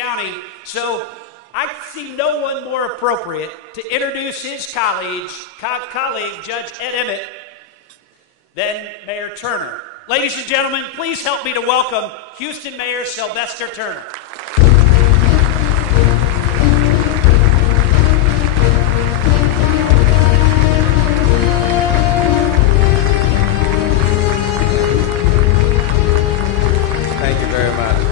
County. So I see no one more appropriate to introduce his colleague, Judge Ed Emmett, than Mayor Turner. Ladies and gentlemen, please help me to welcome Houston Mayor Sylvester Turner. Thank you very much.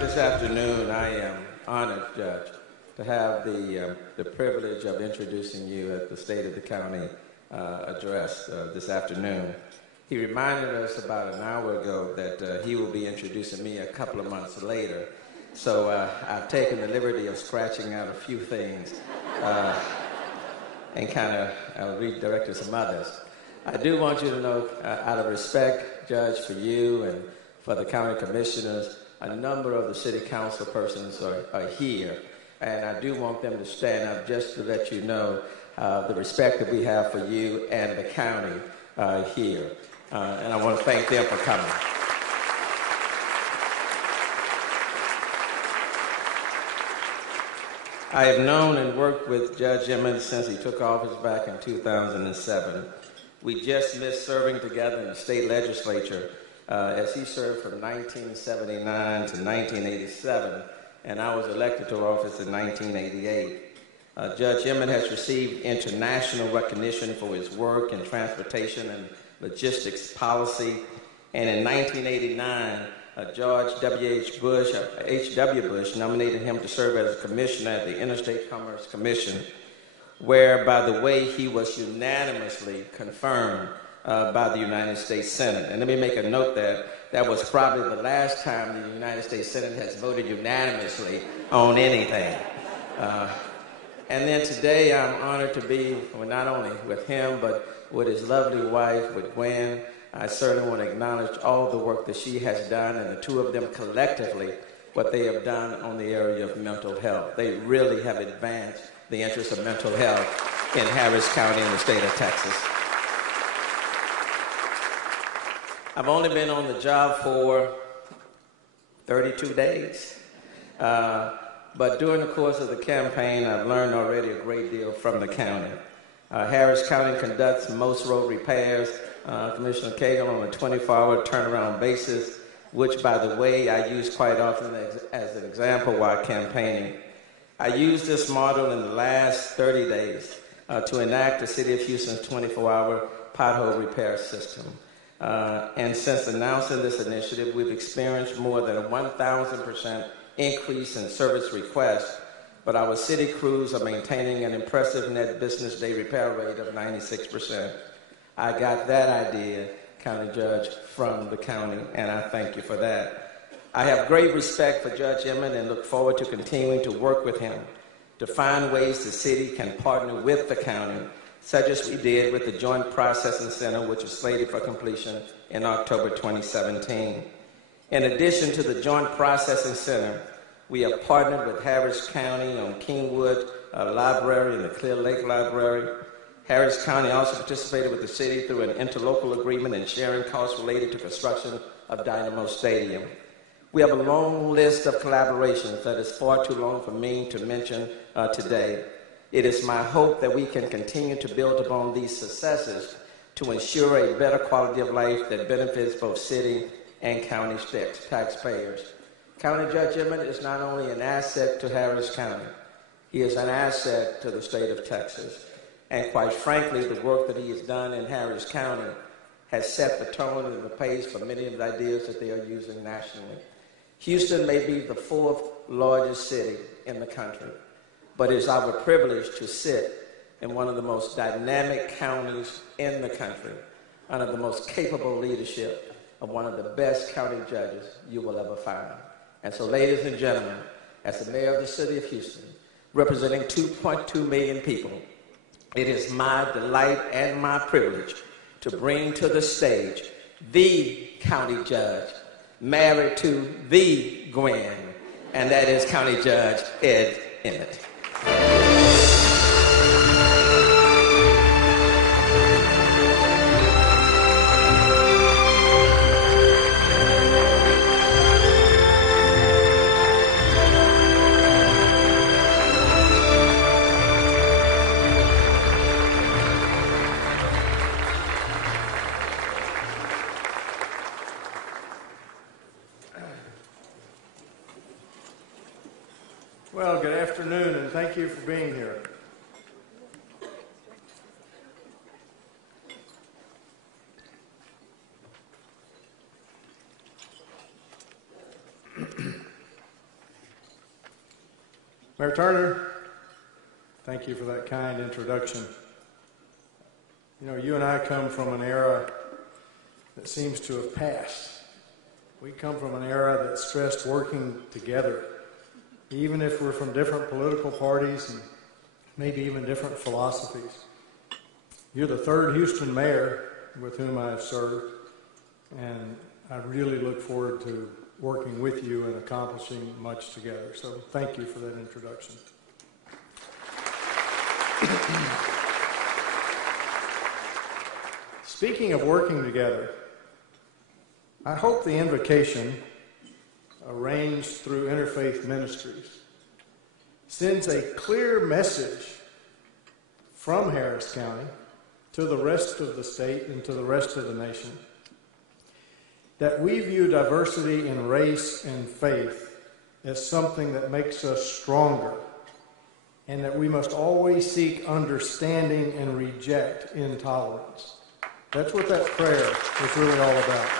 This afternoon, I am honored, Judge, to have the privilege of introducing you at the State of the County address this afternoon. He reminded us about an hour ago that he will be introducing me a couple of months later. So I've taken the liberty of scratching out a few things and kind of redirected some others. I do want you to know, out of respect, Judge, for you and for the county commissioners, a number of the city council persons are here. And I do want them to stand up just to let you know the respect that we have for you and the county here. And I want to thank them for coming. I have known and worked with Judge Emmett since he took office back in 2007. We just missed serving together in the state legislature as he served from 1979 to 1987. And I was elected to office in 1988. Judge Emmett has received international recognition for his work in transportation and logistics policy. And in 1989, George H.W. Bush nominated him to serve as a commissioner at the Interstate Commerce Commission, where, by the way, he was unanimously confirmed by the United States Senate. And let me make a note that was probably the last time the United States Senate has voted unanimously on anything. And then today I'm honored to be not only with him, but with his lovely wife, with Gwen. I certainly want to acknowledge all the work that she has done, and the two of them collectively, what they have done on the area of mental health. They really have advanced the interests of mental health in Harris County in the state of Texas. I've only been on the job for 32 days. But during the course of the campaign, I've learned already a great deal from the county. Harris County conducts most road repairs, Commissioner Cagle, on a 24-hour turnaround basis, which, by the way, I use quite often as an example while campaigning. I used this model in the last 30 days to enact the City of Houston's 24-hour pothole repair system. And since announcing this initiative, we've experienced more than a 1,000% increase in service requests, but our city crews are maintaining an impressive net business day repair rate of 96%. I got that idea, County Judge, from the county, and I thank you for that. I have great respect for Judge Emmett and look forward to continuing to work with him to find ways the city can partner with the county, such as we did with the Joint Processing Center, which is slated for completion in October 2017. In addition to the Joint Processing Center, we have partnered with Harris County on Kingwood Library and the Clear Lake Library. Harris County also participated with the city through an interlocal agreement in sharing costs related to construction of Dynamo Stadium. We have a long list of collaborations that is far too long for me to mention today. It is my hope that we can continue to build upon these successes to ensure a better quality of life that benefits both city and county taxpayers. County Judge Emmett is not only an asset to Harris County, he is an asset to the state of Texas. And quite frankly, the work that he has done in Harris County has set the tone and the pace for many of the ideas that they are using nationally. Houston may be the fourth largest city in the country, but it is our privilege to sit in one of the most dynamic counties in the country, under the most capable leadership of one of the best county judges you will ever find. And so, ladies and gentlemen, as the mayor of the city of Houston, representing 2.2 million people, it is my delight and my privilege to bring to the stage the county judge married to the Gwen, and that is County Judge Ed Emmett. good afternoon, and thank you for being here. Mayor Turner, thank you for that kind introduction. You know, you and I come from an era that seems to have passed. We come from an era that stressed working together, even if we're from different political parties and maybe even different philosophies. You're the third Houston mayor with whom I have served, and I really look forward to working with you and accomplishing much together. So thank you for that introduction. Speaking of working together, I hope the invocation arranged through Interfaith Ministries sends a clear message from Harris County to the rest of the state and to the rest of the nation that we view diversity in race and faith as something that makes us stronger, and that we must always seek understanding and reject intolerance. That's what that prayer is really all about.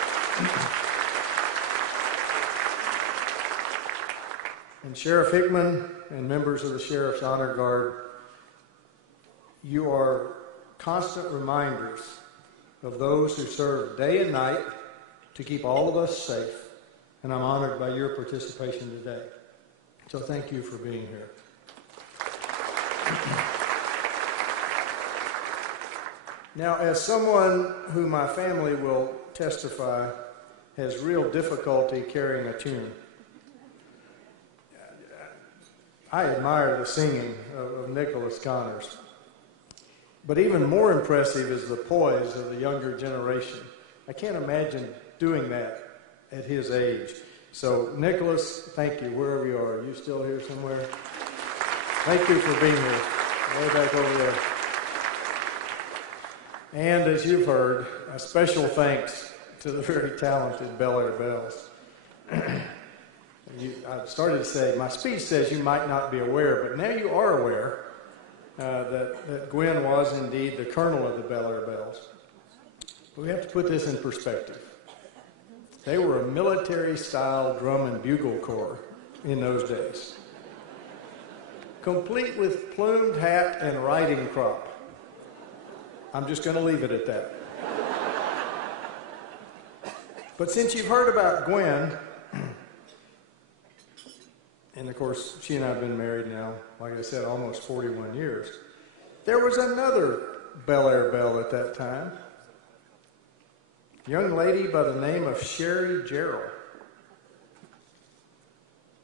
And Sheriff Hickman and members of the Sheriff's Honor Guard, you are constant reminders of those who serve day and night to keep all of us safe, and I'm honored by your participation today. So thank you for being here. Now, as someone who my family will testify has real difficulty carrying a tune, I admire the singing of Nicholas Connors. But even more impressive is the poise of the younger generation. I can't imagine doing that at his age. So, Nicholas, thank you, wherever you are. Are you still here somewhere? Thank you for being here. Way back over there. And as you've heard, a special thanks to the very talented Bel Air Bells. I started to say, my speech says you might not be aware, but now you are aware that Gwen was indeed the colonel of the Bel Air Bells. But we have to put this in perspective. They were a military-style drum and bugle corps in those days, complete with plumed hat and riding crop. I'm just going to leave it at that. But since you've heard about Gwen, and of course she and I have been married now, like I said, almost 41 years, there was another Bel Air Belle at that time, a young lady by the name of Sherry Gerald.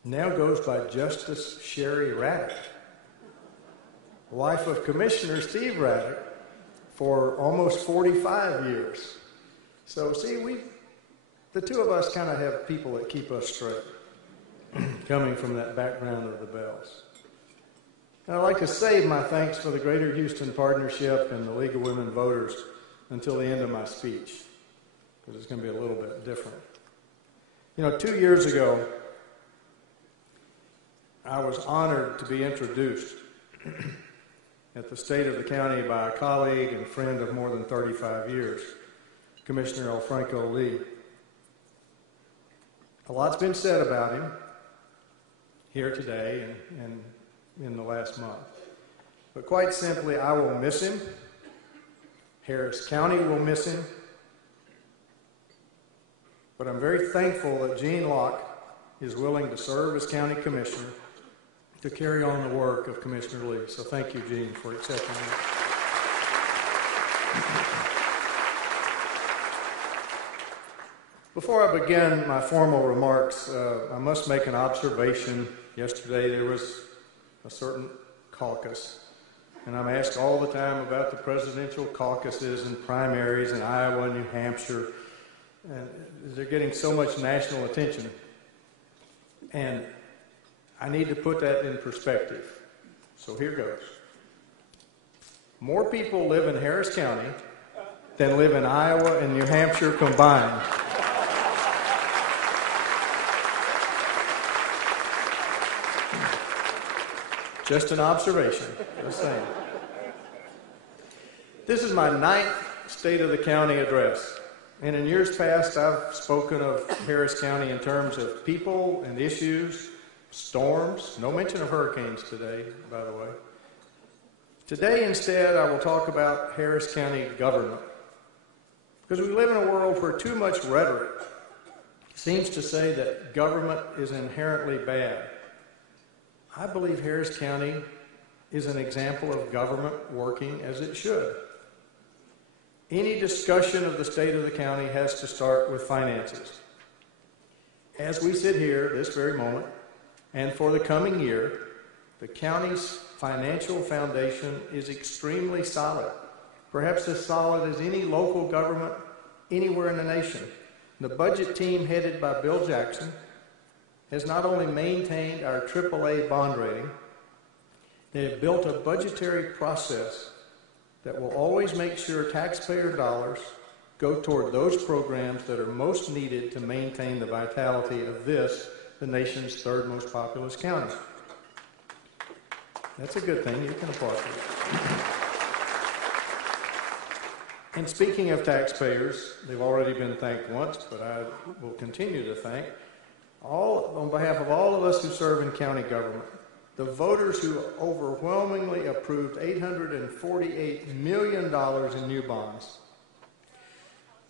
Now goes by Justice Sherry Raddick, wife of Commissioner Steve Raddick for almost 45 years. So see, the two of us kind of have people that keep us straight, coming from that background of the Bells. And I'd like to save my thanks for the Greater Houston Partnership and the League of Women Voters until the end of my speech, because it's going to be a little bit different. You know, 2 years ago, I was honored to be introduced at the State of the County by a colleague and friend of more than 35 years, Commissioner Alfranco Lee. A lot's been said about him here today and in the last month. But quite simply, I will miss him. Harris County will miss him. But I'm very thankful that Gene Locke is willing to serve as county commissioner to carry on the work of Commissioner Lee. So thank you, Gene, for accepting that. Before I begin my formal remarks, I must make an observation. Yesterday there was a certain caucus, and I'm asked all the time about the presidential caucuses and primaries in Iowa and New Hampshire, and they're getting so much national attention. And I need to put that in perspective. So here goes. More people live in Harris County than live in Iowa and New Hampshire combined. Just an observation. Just saying. This is my 9th State of the County address. And in years past, I've spoken of Harris County in terms of people and issues, storms. No mention of hurricanes today, by the way. Today, instead, I will talk about Harris County government. Because we live in a world where too much rhetoric seems to say that government is inherently bad. I believe Harris County is an example of government working as it should. Any discussion of the state of the county has to start with finances. As we sit here this very moment, and for the coming year, the county's financial foundation is extremely solid, perhaps as solid as any local government anywhere in the nation. The budget team headed by Bill Jackson has not only maintained our AAA bond rating, they have built a budgetary process that will always make sure taxpayer dollars go toward those programs that are most needed to maintain the vitality of this, the nation's 3rd most populous county. That's a good thing. You can applaud for it. And speaking of taxpayers, they've already been thanked once, but I will continue to thank on behalf of all of us who serve in county government, the voters who overwhelmingly approved $848 million in new bonds.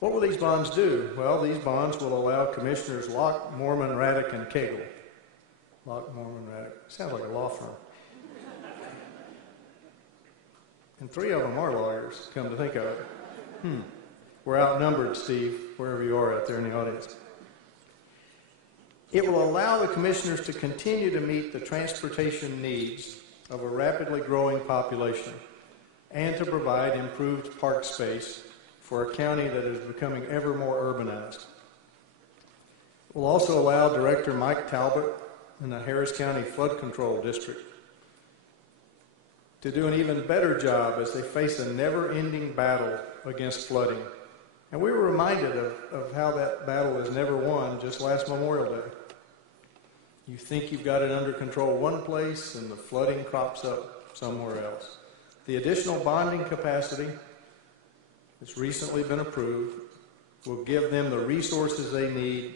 What will these bonds do? Well, these bonds will allow Commissioners Locke, Mormon, Raddick, and Cagle. Locke, Mormon, Raddick. Sounds like a law firm. And 3 of them are lawyers, come to think of it. We're outnumbered, Steve, wherever you are out there in the audience. It will allow the commissioners to continue to meet the transportation needs of a rapidly growing population and to provide improved park space for a county that is becoming ever more urbanized. It will also allow Director Mike Talbot in the Harris County Flood Control District to do an even better job as they face a never-ending battle against flooding. And we were reminded of how that battle is never won just last Memorial Day. You think you've got it under control one place, and the flooding crops up somewhere else. The additional bonding capacity that's recently been approved will give them the resources they need,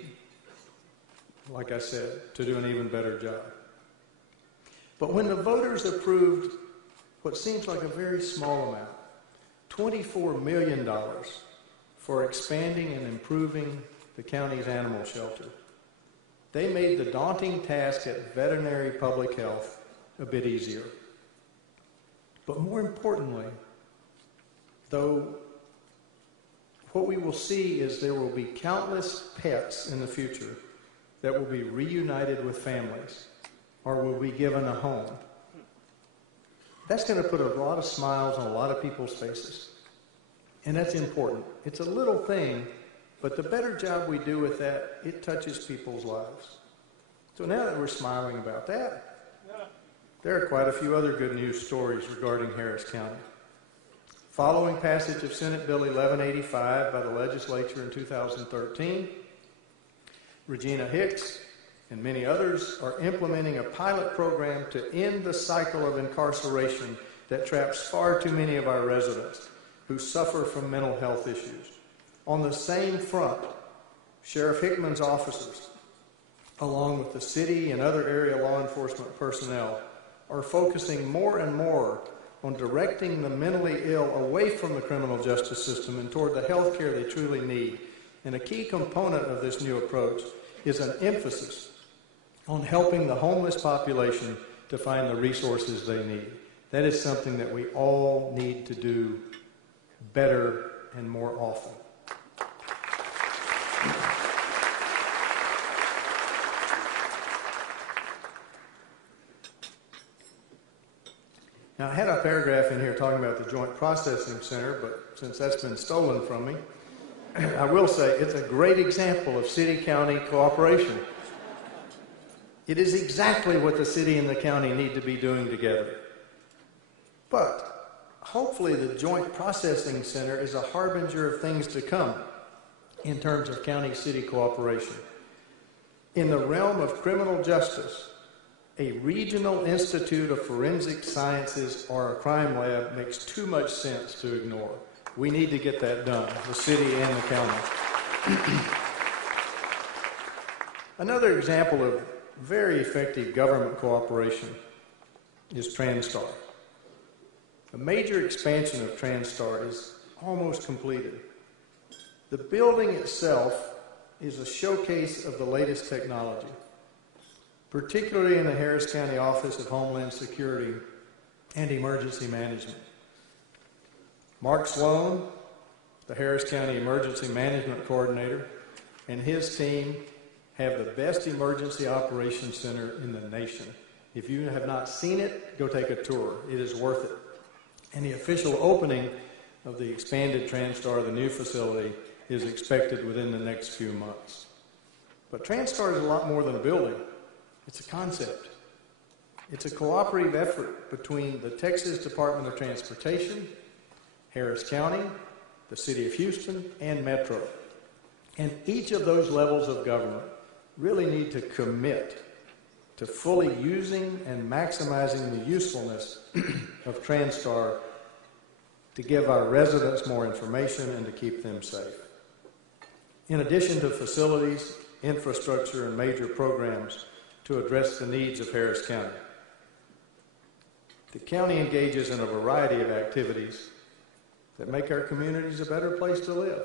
like I said, to do an even better job. But when the voters approved what seems like a very small amount, $24 million for expanding and improving the county's animal shelter, they made the daunting task at veterinary public health a bit easier. But more importantly, though, what we will see is there will be countless pets in the future that will be reunited with families or will be given a home. That's going to put a lot of smiles on a lot of people's faces. And that's important. It's a little thing, but the better job we do with that, it touches people's lives. So now that we're smiling about that, there are quite a few other good news stories regarding Harris County. Following passage of Senate Bill 1185 by the legislature in 2013, Regina Hicks and many others are implementing a pilot program to end the cycle of incarceration that traps far too many of our residents who suffer from mental health issues. On the same front, Sheriff Hickman's officers, along with the city and other area law enforcement personnel, are focusing more and more on directing the mentally ill away from the criminal justice system and toward the health care they truly need. And a key component of this new approach is an emphasis on helping the homeless population to find the resources they need. That is something that we all need to do better and more often. Now, I had a paragraph in here talking about the Joint Processing Center, but since that's been stolen from me, I will say it's a great example of city-county cooperation. It is exactly what the city and the county need to be doing together. But hopefully the Joint Processing Center is a harbinger of things to come in terms of county-city cooperation. In the realm of criminal justice, a regional institute of forensic sciences or a crime lab makes too much sense to ignore. We need to get that done, the city and the county. Another example of very effective government cooperation is TransStar. A major expansion of TransStar is almost completed. The building itself is a showcase of the latest technology, particularly in the Harris County Office of Homeland Security and Emergency Management. Mark Sloan, the Harris County Emergency Management Coordinator, and his team have the best emergency operations center in the nation. If you have not seen it, go take a tour. It is worth it. And the official opening of the expanded TransStar, the new facility, is expected within the next few months. But TransStar is a lot more than a building. It's a concept. It's a cooperative effort between the Texas Department of Transportation, Harris County, the City of Houston, and Metro. And each of those levels of government really need to commit to fully using and maximizing the usefulness of TransStar to give our residents more information and to keep them safe. In addition to facilities, infrastructure, and major programs to address the needs of Harris County, the county engages in a variety of activities that make our communities a better place to live.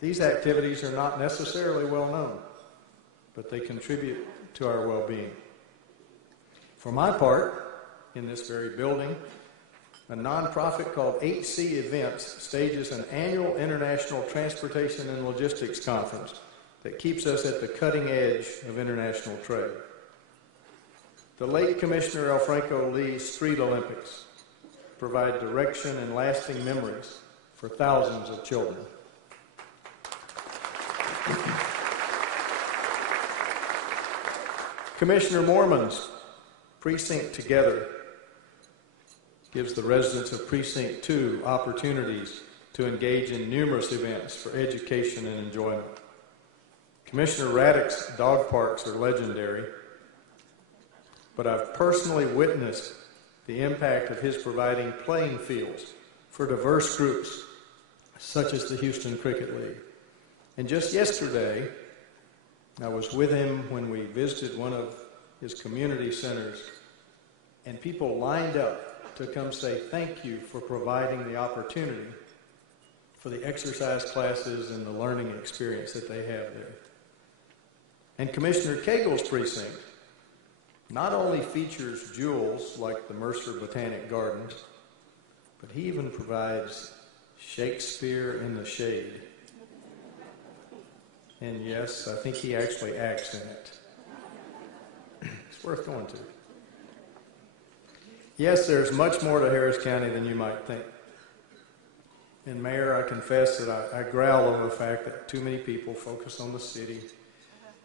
These activities are not necessarily well known, but they contribute to our well-being. For my part, in this very building, a nonprofit called HC Events stages an annual International Transportation and Logistics Conference that keeps us at the cutting edge of international trade. The late Commissioner Alfranco Lee's Street Olympics provide direction and lasting memories for thousands of children. Commissioner Moorman's Precinct Together gives the residents of Precinct 2 opportunities to engage in numerous events for education and enjoyment. Commissioner Raddick's dog parks are legendary, but I've personally witnessed the impact of his providing playing fields for diverse groups, such as the Houston Cricket League. And just yesterday, I was with him when we visited one of his community centers, and people lined up to come say thank you for providing the opportunity for the exercise classes and the learning experience that they have there. And Commissioner Cagle's precinct not only features jewels like the Mercer Botanic Gardens, but he even provides Shakespeare in the Shade. And yes, I think he actually acts in it. It's worth going to. Yes, there's much more to Harris County than you might think. And Mayor, I confess that I growl over the fact that too many people focus on the city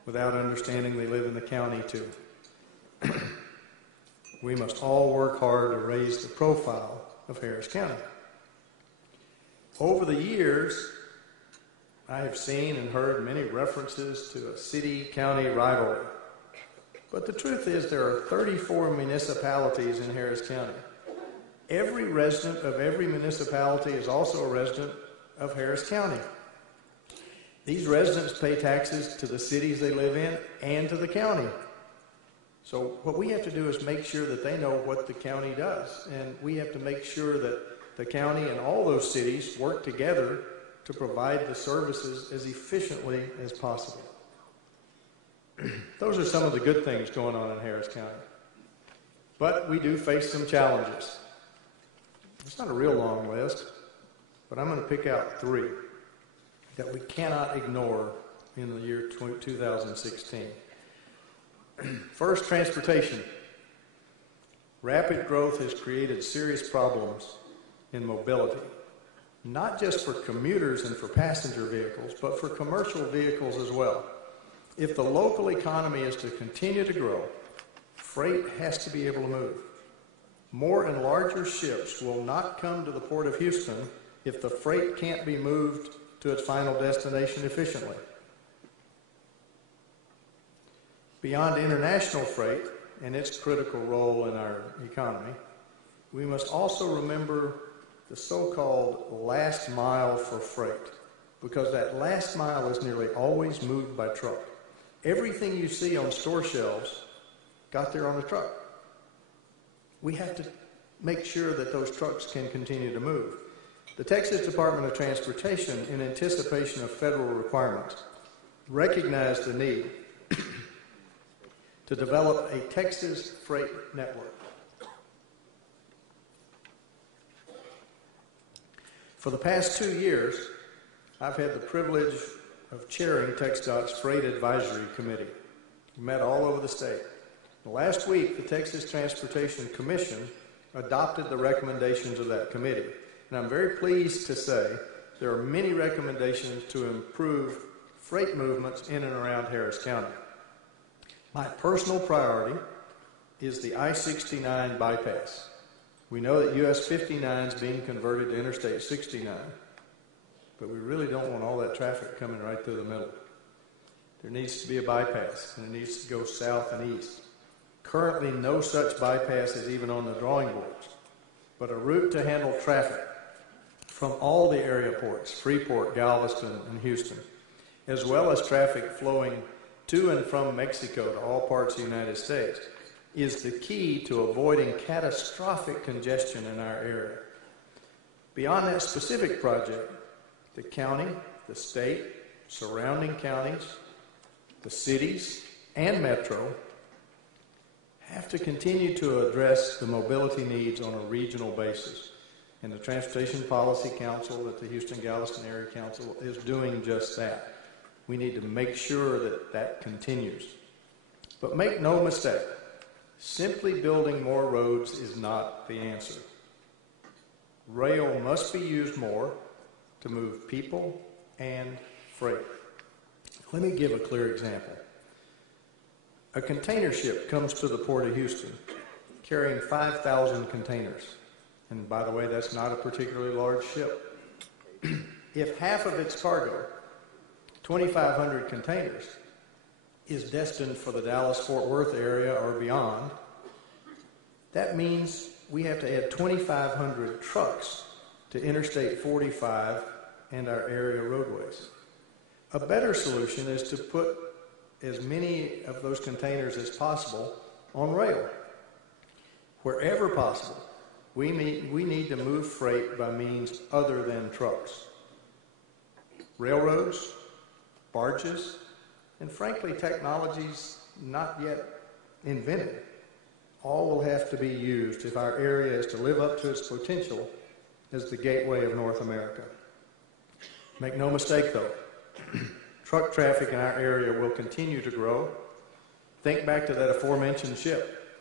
without understanding they live in the county too. We must all work hard to raise the profile of Harris County. Over the years, I have seen and heard many references to a city-county rivalry. But the truth is there are 34 municipalities in Harris County. Every resident of every municipality is also a resident of Harris County. These residents pay taxes to the cities they live in and to the county. So what we have to do is make sure that they know what the county does. And we have to make sure that the county and all those cities work together to provide the services as efficiently as possible. Those are some of the good things going on in Harris County. But we do face some challenges. It's not a real long list, but I'm going to pick out 3 that we cannot ignore in the year 2016. First, transportation. Rapid growth has created serious problems in mobility, not just for commuters and for passenger vehicles, but for commercial vehicles as well. If the local economy is to continue to grow, freight has to be able to move. More and larger ships will not come to the Port of Houston if the freight can't be moved to its final destination efficiently. Beyond international freight and its critical role in our economy, we must also remember the so-called last mile for freight, because that last mile is nearly always moved by truck. Everything you see on store shelves got there on a truck. We have to make sure that those trucks can continue to move. The Texas Department of Transportation, in anticipation of federal requirements, recognized the need to develop a Texas freight network. For the past 2 years, I've had the privilege of chairing TxDOT's Freight Advisory Committee. We met all over the state. Last week, the Texas Transportation Commission adopted the recommendations of that committee. And I'm very pleased to say there are many recommendations to improve freight movements in and around Harris County. My personal priority is the I-69 bypass. We know that US 59 is being converted to Interstate 69, but we really don't want all that traffic coming right through the middle. There needs to be a bypass, and it needs to go south and east. Currently, no such bypass is even on the drawing boards, but a route to handle traffic from all the area ports, Freeport, Galveston, and Houston, as well as traffic flowing to and from Mexico to all parts of the United States, is the key to avoiding catastrophic congestion in our area. Beyond that specific project, the county, the state, surrounding counties, the cities, and Metro have to continue to address the mobility needs on a regional basis. And the Transportation Policy Council at the Houston-Galveston Area Council is doing just that. We need to make sure that that continues. But make no mistake, simply building more roads is not the answer. Rail must be used more to move people and freight. Let me give a clear example. A container ship comes to the Port of Houston carrying 5,000 containers. And by the way, that's not a particularly large ship. If half of its cargo, 2,500 containers, is destined for the Dallas-Fort Worth area or beyond, that means we have to add 2,500 trucks to Interstate 45 and our area roadways. A better solution is to put as many of those containers as possible on rail. Wherever possible, we need to move freight by means other than trucks. Railroads, barges, and frankly, technologies not yet invented, all will have to be used if our area is to live up to its potential as the gateway of North America. Make no mistake, though, truck traffic in our area will continue to grow. Think back to that aforementioned ship.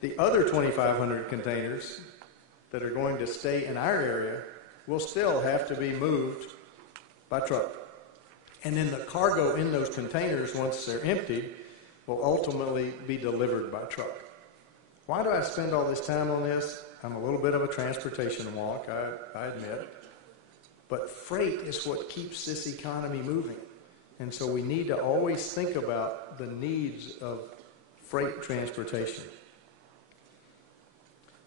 The other 2,500 containers that are going to stay in our area will still have to be moved by truck. And then the cargo in those containers, once they're emptied, will ultimately be delivered by truck. Why do I spend all this time on this? I'm a little bit of a transportation wonk, I admit. But freight is what keeps this economy moving. And so we need to always think about the needs of freight transportation.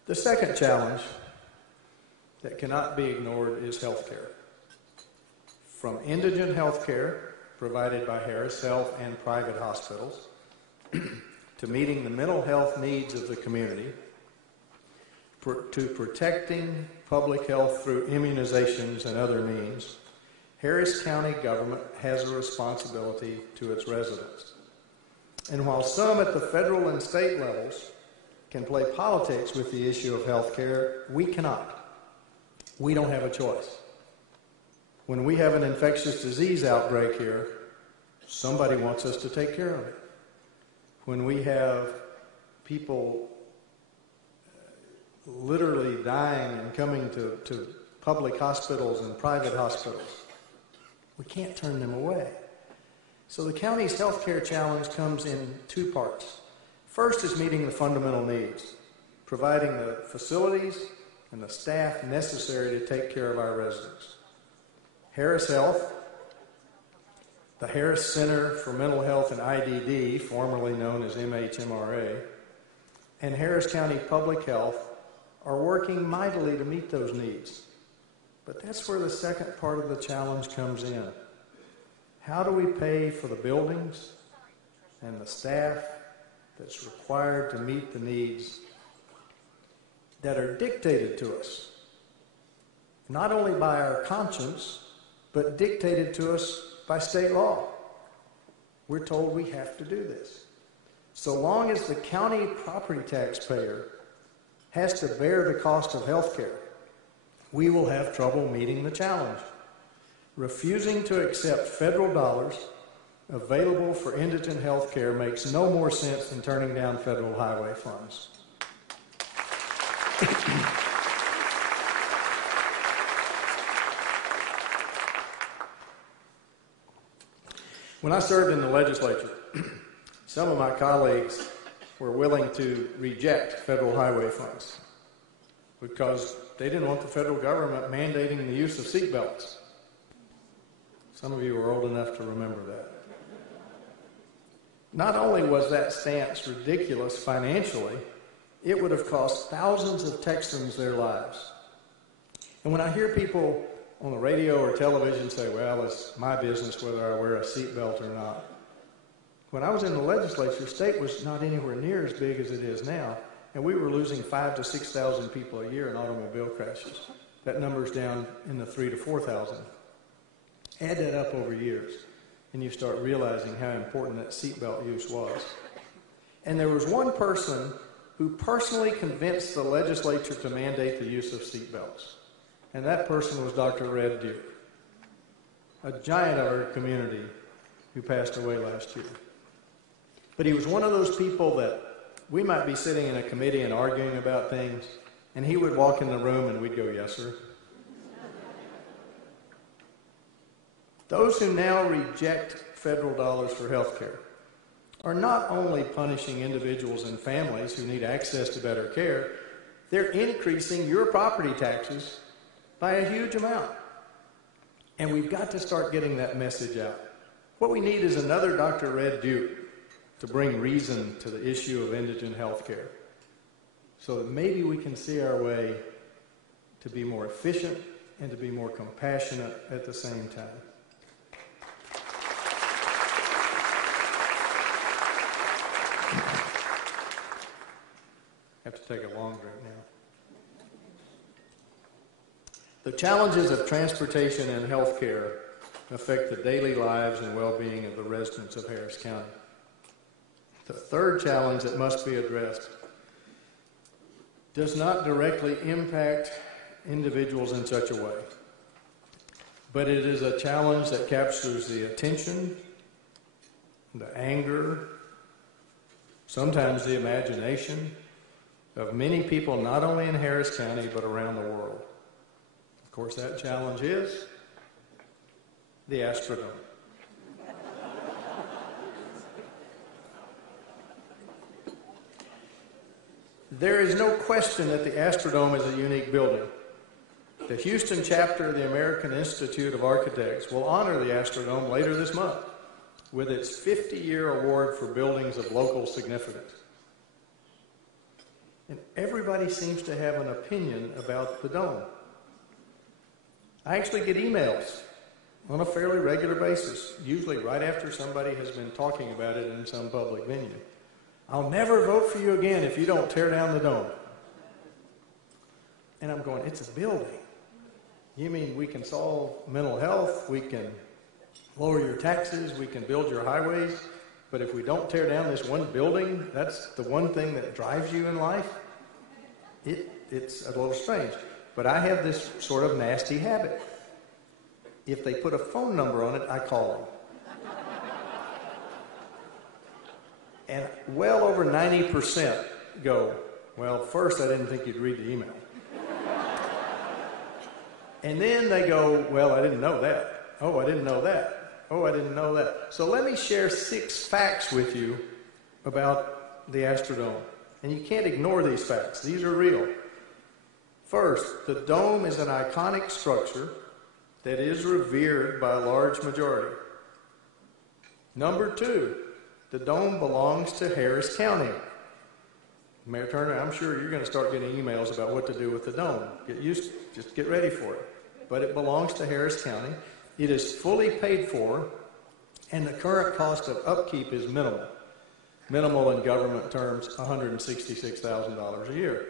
The second challenge that cannot be ignored is healthcare. From indigent healthcare provided by Harris Health and private hospitals to meeting the mental health needs of the community, to protecting public health through immunizations and other means, Harris County government has a responsibility to its residents. And while some at the federal and state levels can play politics with the issue of health care, we cannot. We don't have a choice. When we have an infectious disease outbreak here, somebody wants us to take care of it. When we have people literally dying and coming to public hospitals and private hospitals, we can't turn them away. So the county's healthcare challenge comes in two parts. First is meeting the fundamental needs, providing the facilities and the staff necessary to take care of our residents. Harris Health, the Harris Center for Mental Health and IDD, formerly known as MHMRA, and Harris County Public Health are working mightily to meet those needs. But that's where the second part of the challenge comes in. How do we pay for the buildings and the staff that's required to meet the needs that are dictated to us, not only by our conscience, but dictated to us by state law? We're told we have to do this. So long as the county property taxpayer has to bear the cost of health care, we will have trouble meeting the challenge. Refusing to accept federal dollars available for indigent health care makes no more sense than turning down federal highway funds. When I served in the legislature, some of my colleagues were willing to reject federal highway funds because they didn't want the federal government mandating the use of seatbelts. Some of you are old enough to remember that. Not only was that stance ridiculous financially, it would have cost thousands of Texans their lives. And when I hear people on the radio or television say, well, it's my business whether I wear a seatbelt or not. When I was in the legislature, state was not anywhere near as big as it is now, and we were losing 5,000 to 6,000 people a year in automobile crashes. That number's down in the 3,000 to 4,000. Add that up over years, and you start realizing how important that seatbelt use was. And there was one person who personally convinced the legislature to mandate the use of seatbelts, and that person was Dr. Red Duke, a giant of our community who passed away last year. But he was one of those people that we might be sitting in a committee and arguing about things, and he would walk in the room and we'd go, yes, sir. Those who now reject federal dollars for health care are not only punishing individuals and families who need access to better care, they're increasing your property taxes by a huge amount. And we've got to start getting that message out. What we need is another Dr. Red Duke to bring reason to the issue of indigent health care, so that maybe we can see our way to be more efficient and to be more compassionate at the same time. I have to take a long drink now. The challenges of transportation and health care affect the daily lives and well-being of the residents of Harris County. The third challenge that must be addressed does not directly impact individuals in such a way, but it is a challenge that captures the attention, the anger, sometimes the imagination of many people, not only in Harris County, but around the world. Of course, that challenge is the Astrodome. There is no question that the Astrodome is a unique building. The Houston chapter of the American Institute of Architects will honor the Astrodome later this month with its 50-year award for buildings of local significance. And everybody seems to have an opinion about the dome. I actually get emails on a fairly regular basis, usually right after somebody has been talking about it in some public venue. I'll never vote for you again if you don't tear down the dome. And I'm going, it's a building. You mean we can solve mental health, we can lower your taxes, we can build your highways, but if we don't tear down this one building, that's the one thing that drives you in life? It's a little strange. But I have this sort of nasty habit. If they put a phone number on it, I call them. And well over 90% go, well, first I didn't think you'd read the email. And then they go, well, I didn't know that. Oh, I didn't know that. Oh, I didn't know that. So let me share 6 facts with you about the Astrodome. And you can't ignore these facts. These are real. First, the dome is an iconic structure that is revered by a large majority. Number 2, the dome belongs to Harris County. Mayor Turner, I'm sure you're going to start getting emails about what to do with the dome. Just get ready for it. But it belongs to Harris County. It is fully paid for, and the current cost of upkeep is minimal. Minimal in government terms, $166,000 a year.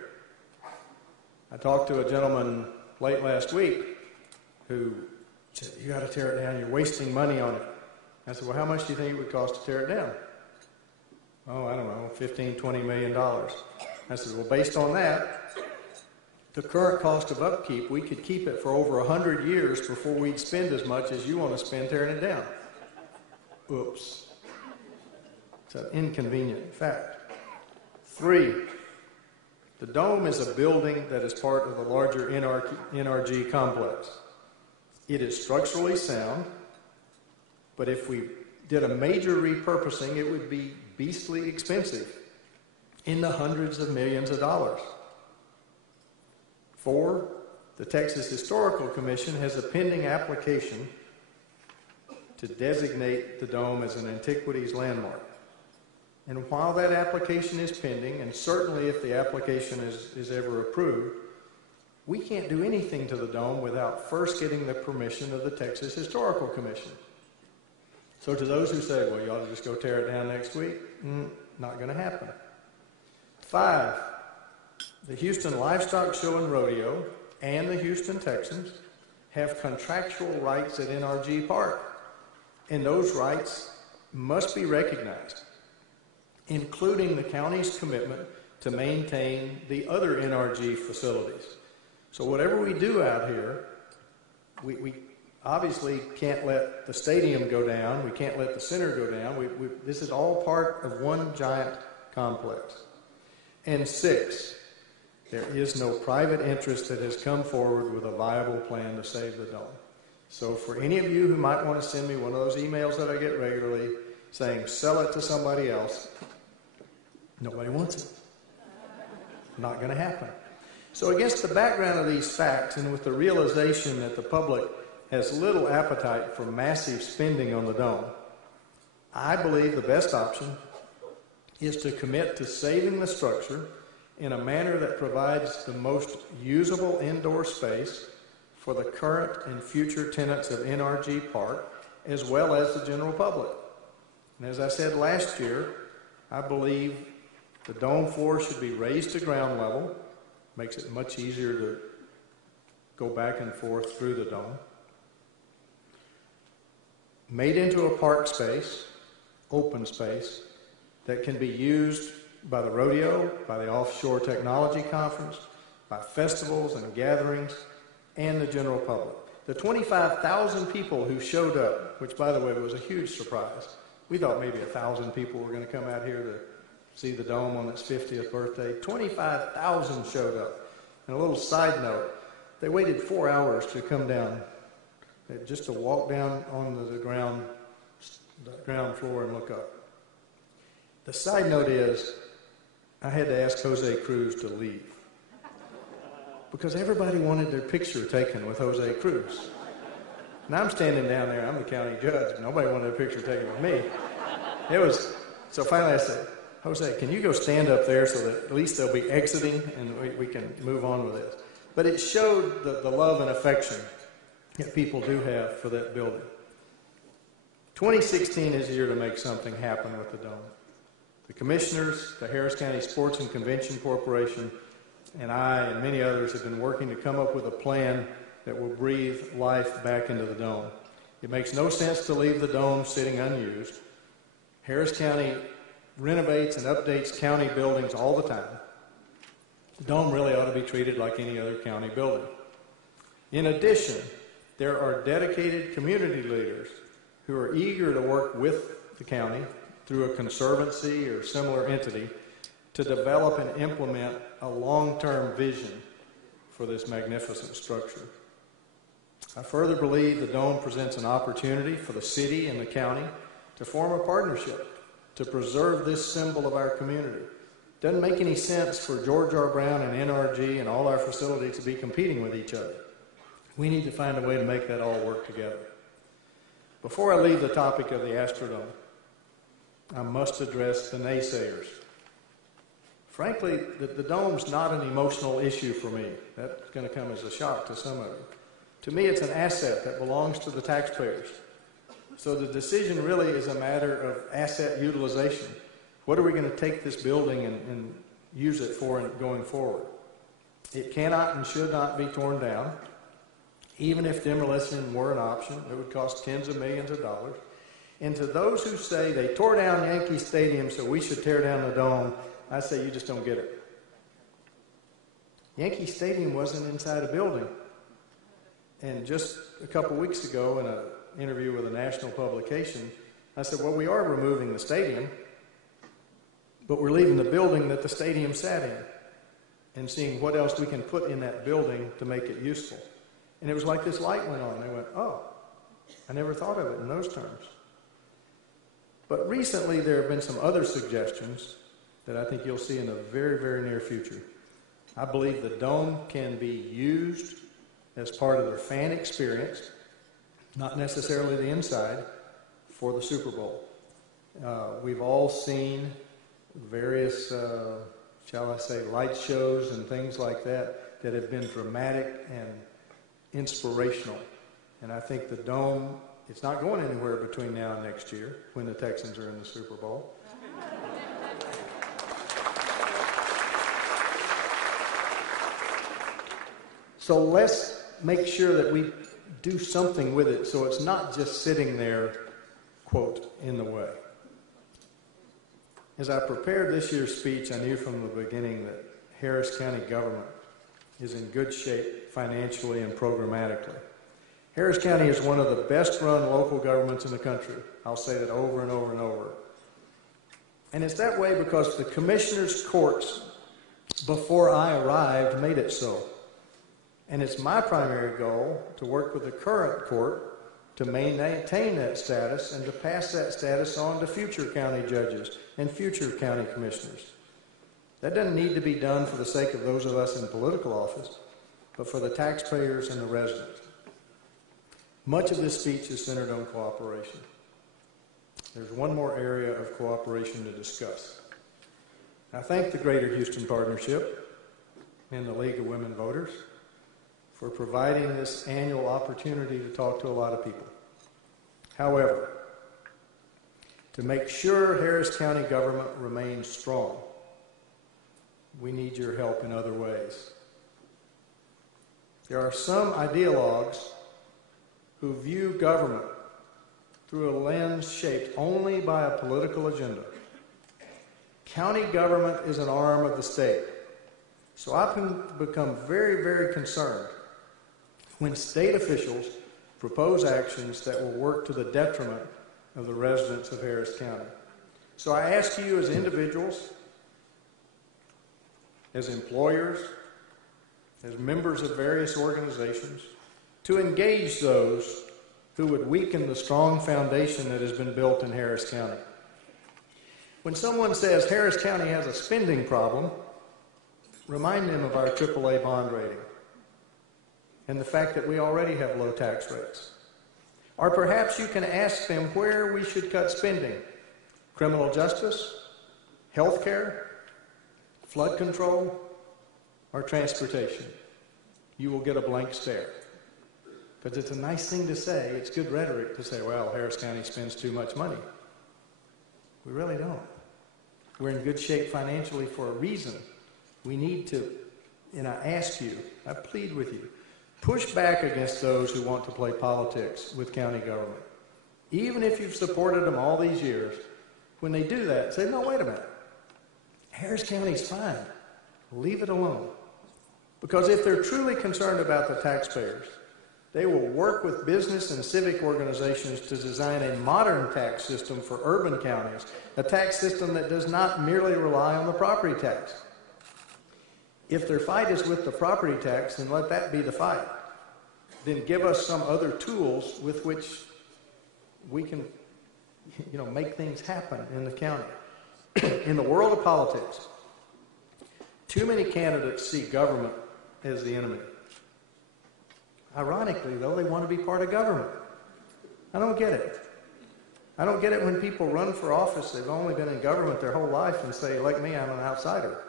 I talked to a gentleman late last week who said, you got to tear it down, you're wasting money on it. I said, well, how much do you think it would cost to tear it down? Oh, I don't know, $15, $20 million. I said, well, based on that, the current cost of upkeep, we could keep it for over 100 years before we'd spend as much as you want to spend tearing it down. Oops. It's an inconvenient fact. 3, the dome is a building that is part of the larger NRG complex. It is structurally sound, but if we did a major repurposing, it would be beastly expensive, in the hundreds of millions of dollars. 4, the Texas Historical Commission has a pending application to designate the dome as an antiquities landmark. And while that application is pending, and certainly if the application is ever approved, we can't do anything to the dome without first getting the permission of the Texas Historical Commission. So to those who say, well, you ought to just go tear it down next week, not going to happen. 5, the Houston Livestock Show and Rodeo and the Houston Texans have contractual rights at NRG Park, and those rights must be recognized, including the county's commitment to maintain the other NRG facilities. So whatever we do out here, we obviously can't let the stadium go down. We can't let the center go down. This is all part of one giant complex. And 6, there is no private interest that has come forward with a viable plan to save the dome. So for any of you who might want to send me one of those emails that I get regularly saying, sell it to somebody else, nobody wants it. Not going to happen. So against the background of these facts and with the realization that the public has little appetite for massive spending on the dome, I believe the best option is to commit to saving the structure in a manner that provides the most usable indoor space for the current and future tenants of NRG Park, as well as the general public. And as I said last year, I believe the dome floor should be raised to ground level. Makes it much easier to go back and forth through the dome. Made into a park space, open space, that can be used by the rodeo, by the Offshore Technology Conference, by festivals and gatherings, and the general public. The 25,000 people who showed up, which by the way was a huge surprise. We thought maybe 1,000 people were going to come out here to see the dome on its 50th birthday. 25,000 showed up. And a little side note, they waited 4 hours to come down, just to walk down on the ground floor and look up. The side note is, I had to ask Jose Cruz to leave, because everybody wanted their picture taken with Jose Cruz. Now I'm standing down there, I'm the county judge, nobody wanted a picture taken with me. So finally I said, Jose, can you go stand up there so that at least they'll be exiting and we can move on with this. But it showed the love and affection that people do have for that building. 2016 is the year to make something happen with the dome. The commissioners, the Harris County Sports and Convention Corporation, and I and many others have been working to come up with a plan that will breathe life back into the dome. It makes no sense to leave the dome sitting unused. Harris County renovates and updates county buildings all the time. The dome really ought to be treated like any other county building. In addition, there are dedicated community leaders who are eager to work with the county through a conservancy or similar entity to develop and implement a long-term vision for this magnificent structure. I further believe the dome presents an opportunity for the city and the county to form a partnership to preserve this symbol of our community. It doesn't make any sense for George R. Brown and NRG and all our facilities to be competing with each other. We need to find a way to make that all work together. Before I leave the topic of the Astrodome, I must address the naysayers. Frankly, the dome's not an emotional issue for me. That's going to come as a shock to some of you. To me, it's an asset that belongs to the taxpayers. So the decision really is a matter of asset utilization. What are we going to take this building and use it for going forward? It cannot and should not be torn down. Even if demolition were an option, it would cost tens of millions of dollars. And to those who say they tore down Yankee Stadium so we should tear down the dome, I say you just don't get it. Yankee Stadium wasn't inside a building. And just a couple weeks ago in an interview with a national publication, I said, well, we are removing the stadium, but we're leaving the building that the stadium sat in and seeing what else we can put in that building to make it useful. And it was like this light went on. They went, oh, I never thought of it in those terms. But recently there have been some other suggestions that I think you'll see in the very, very near future. I believe the dome can be used as part of their fan experience, not necessarily the inside, for the Super Bowl. We've all seen various, shall I say, light shows and things like that that have been dramatic and inspirational. And I think the dome, it's not going anywhere between now and next year when the Texans are in the Super Bowl. So let's make sure that we do something with it so it's not just sitting there, quote, in the way. As I prepared this year's speech, I knew from the beginning that Harris County government is in good shape financially and programmatically. Harris County is one of the best-run local governments in the country. I'll say that over and over and over. And it's that way because the commissioners' courts, before I arrived, made it so. And it's my primary goal to work with the current court to maintain that status and to pass that status on to future county judges and future county commissioners. That doesn't need to be done for the sake of those of us in political office, but for the taxpayers and the residents. Much of this speech is centered on cooperation. There's one more area of cooperation to discuss. I thank the Greater Houston Partnership and the League of Women Voters for providing this annual opportunity to talk to a lot of people. However, to make sure Harris County government remains strong, we need your help in other ways. There are some ideologues who view government through a lens shaped only by a political agenda. County government is an arm of the state. So I've become very, very concerned when state officials propose actions that will work to the detriment of the residents of Harris County. So I ask you as individuals, as employers, as members of various organizations, to engage those who would weaken the strong foundation that has been built in Harris County. When someone says Harris County has a spending problem, remind them of our AAA bond rating and the fact that we already have low tax rates. Or perhaps you can ask them where we should cut spending: criminal justice, health care, flood control, or transportation. You will get a blank stare. Because it's a nice thing to say, it's good rhetoric to say, well, Harris County spends too much money. We really don't. We're in good shape financially for a reason. We need to, and I ask you, I plead with you, push back against those who want to play politics with county government. Even if you've supported them all these years, when they do that, say, no, wait a minute. Harris County's fine. Leave it alone. Because if they're truly concerned about the taxpayers, they will work with business and civic organizations to design a modern tax system for urban counties, a tax system that does not merely rely on the property tax. If their fight is with the property tax, then let that be the fight. Then give us some other tools with which we can, make things happen in the county. In the world of politics, too many candidates see government as the enemy. Ironically, though, they want to be part of government. I don't get it. I don't get it when people run for office, they've only been in government their whole life, and say, like me, I'm an outsider.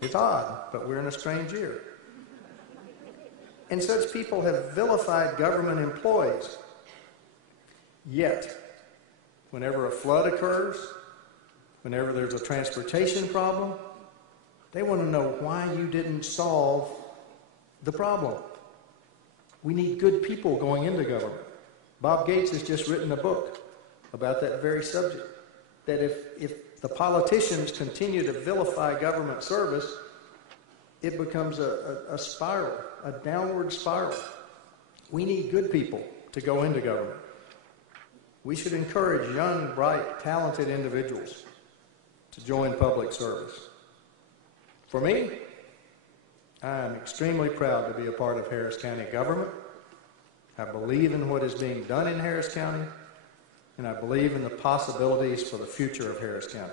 It's odd, but we're in a strange year. And such people have vilified government employees. Yet, whenever a flood occurs, whenever there's a transportation problem, they want to know why you didn't solve the problem. We need good people going into government. Bob Gates has just written a book about that very subject, that if the politicians continue to vilify government service, it becomes a spiral, a downward spiral. We need good people to go into government. We should encourage young, bright, talented individuals to join public service. For me, I am extremely proud to be a part of Harris County government. I believe in what is being done in Harris County, and I believe in the possibilities for the future of Harris County.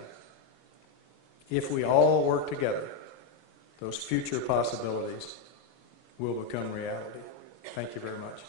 If we all work together, those future possibilities will become reality. Thank you very much.